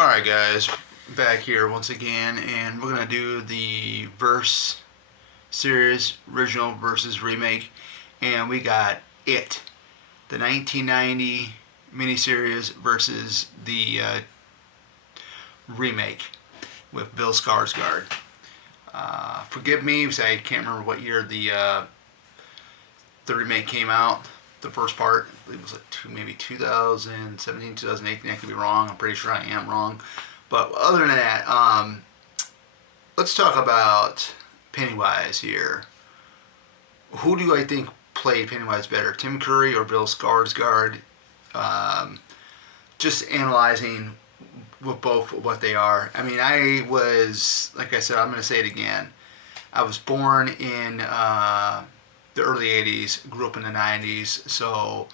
Alright guys, back here once again, and we're going to do the Verse series, original versus remake, and we got It, the 1990 miniseries versus the remake with Bill Skarsgård. Forgive me because I can't remember what year the remake came out. The first part, I believe it was like maybe 2017, 2018. I could be wrong. I'm pretty sure I am wrong. But other than that, let's talk about Pennywise here. Who do I think played Pennywise better, Tim Curry or Bill Skarsgård? Just analyzing with both what they are. I mean, I was, like I said, I'm going to say it again. I was born in the early 80s, grew up in the 90s, so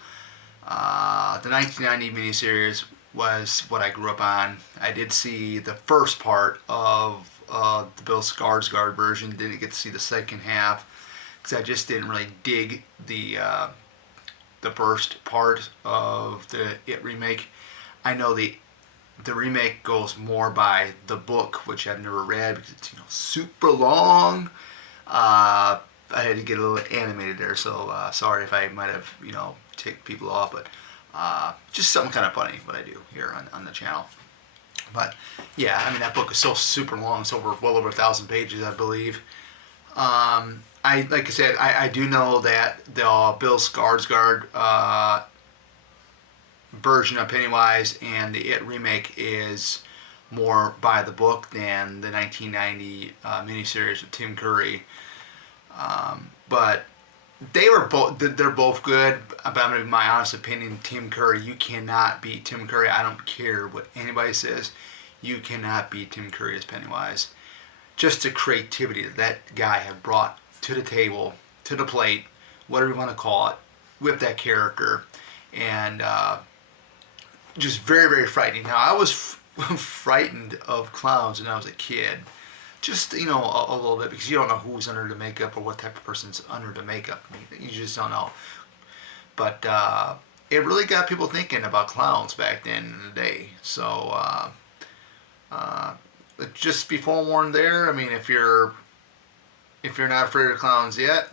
the 1990 miniseries was what I grew up on. I did see the first part of the Bill Skarsgård version, didn't get to see the second half, because I just didn't really dig the first part of the It remake. I know the remake goes more by the book, which I've never read because it's super long. I had to get a little animated there, so sorry if I might have ticked people off, but just something kind of funny what I do here on the channel. But yeah, I mean that book is so super long. It's well over 1,000 pages, I believe. Like I said, I do know that the Bill Skarsgård version of Pennywise and the It remake is more by the book than the 1990 miniseries with Tim Curry. But they're both good. But I'm gonna be my honest opinion. Tim Curry, you cannot beat Tim Curry. I don't care what anybody says. You cannot beat Tim Curry as Pennywise. Just the creativity that guy had brought to the table, to the plate, whatever you want to call it, with that character, and just very, very frightening. Now, I was frightened of clowns when I was a kid. Just, a little bit, because you don't know who's under the makeup or what type of person's under the makeup. I mean, you just don't know. But it really got people thinking about clowns back then in the day. So, just be forewarned there. I mean, if you're not afraid of clowns yet,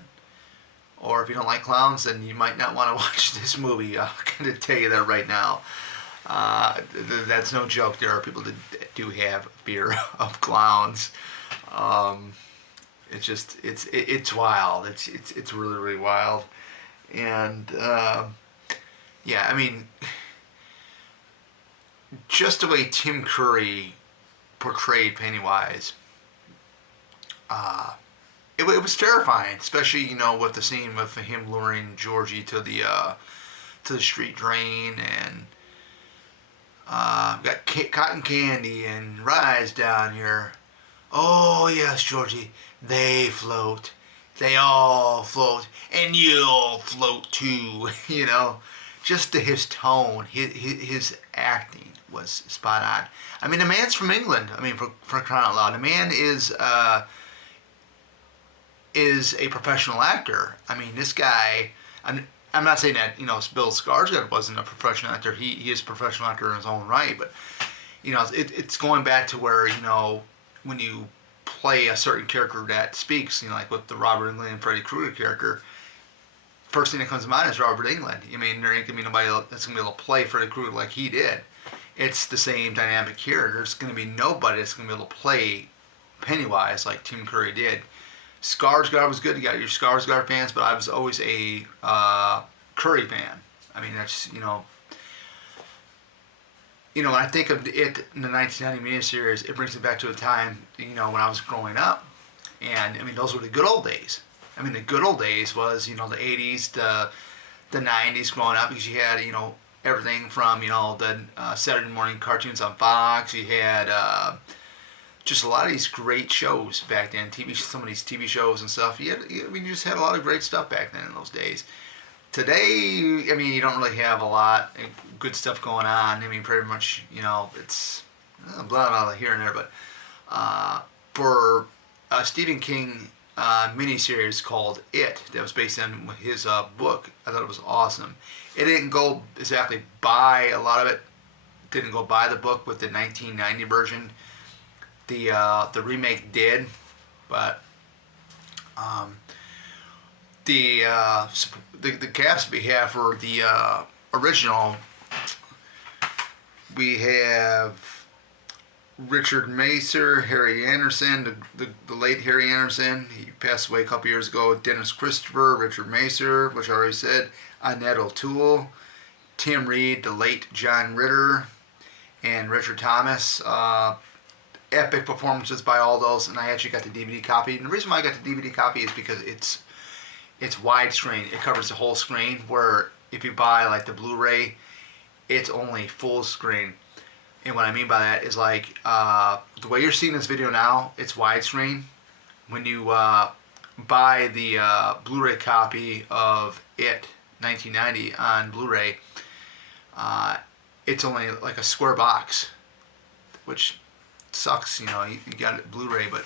or if you don't like clowns, then you might not want to watch this movie. I'm going to tell you that right now. That's no joke. There are people that do have fear of clowns. It's wild. It's really, really wild. And yeah, I mean, just the way Tim Curry portrayed Pennywise, it was terrifying, especially with the scene with him luring Georgie to the street drain, and got cotton candy and rides down here. Oh yes, Georgie, they float. They all float, and you'll float too. Just his tone, his acting was spot on. I mean, the man's from England. I mean, for crying out loud, the man is a professional actor. I mean, this guy. I'm not saying that Bill Skarsgård wasn't a professional actor. He is a professional actor in his own right, but it's going back to where when you play a certain character that speaks, like with the Robert Englund and Freddy Krueger character, first thing that comes to mind is Robert Englund. I mean, there ain't gonna be nobody that's gonna be able to play Freddy Krueger like he did. It's the same dynamic here. There's gonna be nobody that's gonna be able to play Pennywise like Tim Curry did. Skarsgård was good. You got your Skarsgård fans, but I was always a Curry fan. I mean, that's when I think of it in the 1990 miniseries, it brings me back to a time when I was growing up, and I mean those were the good old days. I mean, the good old days was the 80s, the 90s growing up, because you had everything from the Saturday morning cartoons on Fox. You had just a lot of these great shows back then. Some of these TV shows and stuff. You just had a lot of great stuff back then in those days. Today, I mean, you don't really have a lot of good stuff going on. I mean, pretty much, it's blah, blah, blah here and there. But for a Stephen King miniseries called It, that was based on his book, I thought it was awesome. It didn't go exactly by a lot of it didn't go by the book with the 1990 version. The remake did, but um, the cast we have for the original, we have Richard Macer, Harry Anderson, the late Harry Anderson. He passed away a couple years ago. Dennis Christopher, Richard Macer, which I already said. Annette O'Toole, Tim Reed, the late John Ritter, and Richard Thomas. Epic performances by all those, and I actually got the DVD copy. And the reason why I got the DVD copy is because it's widescreen. It covers the whole screen, where if you buy like the Blu-ray, it's only full screen. And what I mean by that is like the way you're seeing this video now, it's widescreen. When you buy the Blu-ray copy of It 1990 on Blu-ray, it's only like a square box, which sucks. You know, you got it Blu-ray, but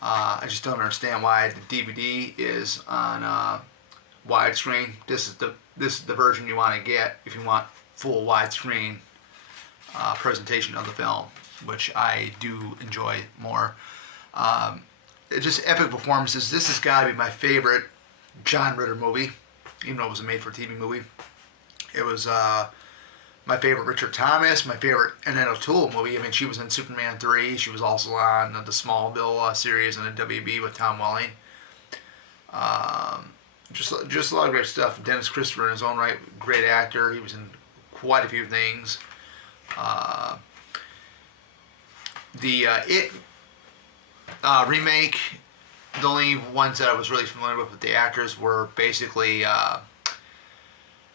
I just don't understand why the DVD is on widescreen. This is the version you want to get if you want full widescreen presentation of the film, which I do enjoy more. It's just epic performances. This has got to be my favorite John Ritter movie, even though it was a made-for-TV movie. It was my favorite Richard Thomas, my favorite Annette O'Toole movie. I mean, she was in Superman 3. She was also on the Smallville series and the WB with Tom Welling. Just a lot of great stuff. Dennis Christopher in his own right, great actor. He was in quite a few things. The It remake, the only ones that I was really familiar with the actors were basically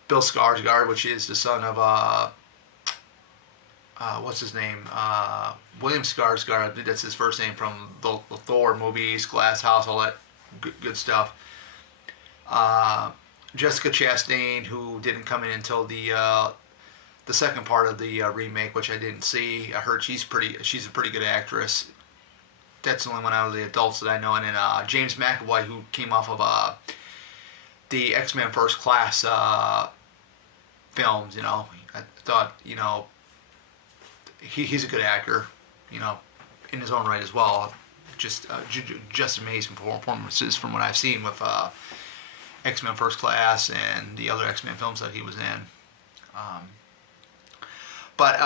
Bill Skarsgård, which is the son of what's his name? William Skarsgård. I believe that's his first name from the Thor movies, Glass House, all that good stuff. Jessica Chastain, who didn't come in until the second part of the remake, which I didn't see. I heard she's a pretty good actress. That's the only one out of the adults that I know. And then James McAvoy, who came off of the X-Men First Class films. You know, I thought, you know, he's a good actor, you know, in his own right as well. Just amazing performances from what I've seen with X-Men First Class and the other X-Men films that he was in. But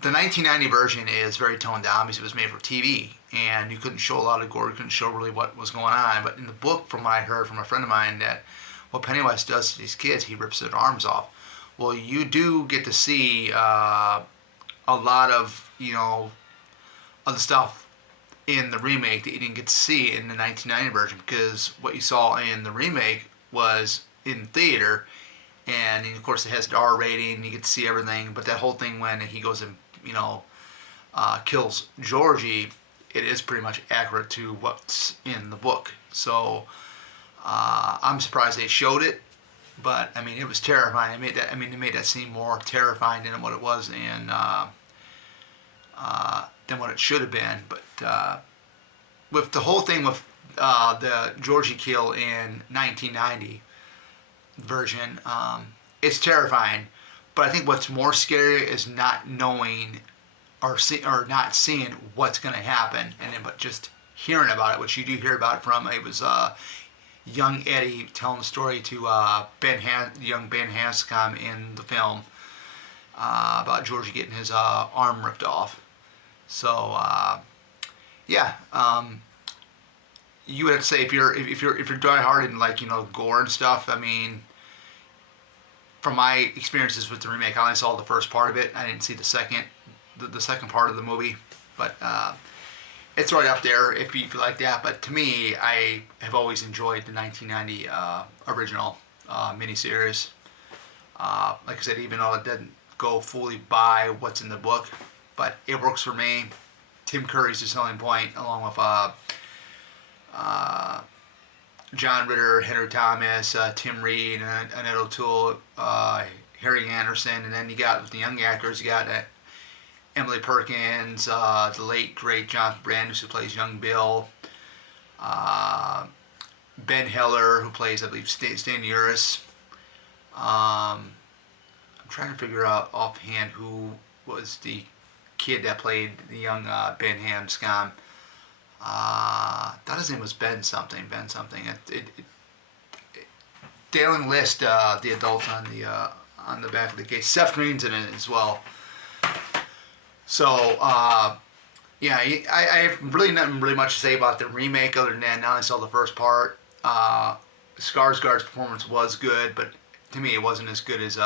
the 1990 version is very toned down because it was made for TV, and you couldn't show a lot of gore. You couldn't show really what was going on. But in the book, from what I heard from a friend of mine, that what Pennywise does to these kids, he rips their arms off. Well, you do get to see a lot of, you know, of the stuff in the remake that you didn't get to see in the 1990 version, because what you saw in the remake was in theater. And of course, it has the R rating. You get to see everything. But that whole thing when he goes and, you know, kills Georgie, it is pretty much accurate to what's in the book. So I'm surprised they showed it. But I mean, it was terrifying. They made that scene more terrifying than what it was in than what it should have been. But with the whole thing with the Georgie kill in 1990. Version, it's terrifying, but I think what's more scary is not knowing or not seeing what's going to happen, and then but just hearing about it, which you do hear about it from. It was young Eddie telling the story to young Ben Hanscom in the film about Georgie getting his arm ripped off. So yeah. You would have to say if you're diehard in, like, you know, gore and stuff. I mean, from my experiences with the remake, I only saw the first part of it. I didn't see the second part of the movie, but it's right up there if you like that. But to me, I have always enjoyed the 1990 original miniseries. Like I said, even though it doesn't go fully by what's in the book, but it works for me. Tim Curry's the selling point, along with John Ritter, Henry Thomas, Tim Reed, Annette O'Toole, Harry Anderson, and then you got the young actors. You got Emily Perkins, the late great John Brandis, who plays young Bill, Ben Heller, who plays, I believe, Stan Uris. I'm trying to figure out offhand who was the kid that played the young Ben Hanscom. Thought his name was Ben something. Ben something. Dalen List, the adult on the back of the case. Seth Green's in it as well. So yeah, I have really nothing really much to say about the remake other than that. Now I saw the first part. Skarsgård's performance was good, but to me it wasn't as good as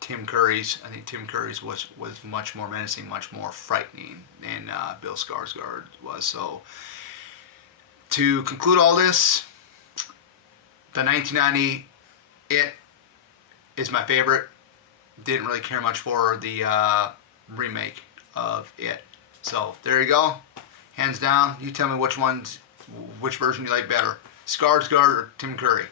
Tim Curry's. I think Tim Curry's was much more menacing, much more frightening than Bill Skarsgård was. So to conclude all this, the 1990 It is my favorite. Didn't really care much for the remake of It. So there you go. Hands down. You tell me which version you like better, Skarsgård or Tim Curry.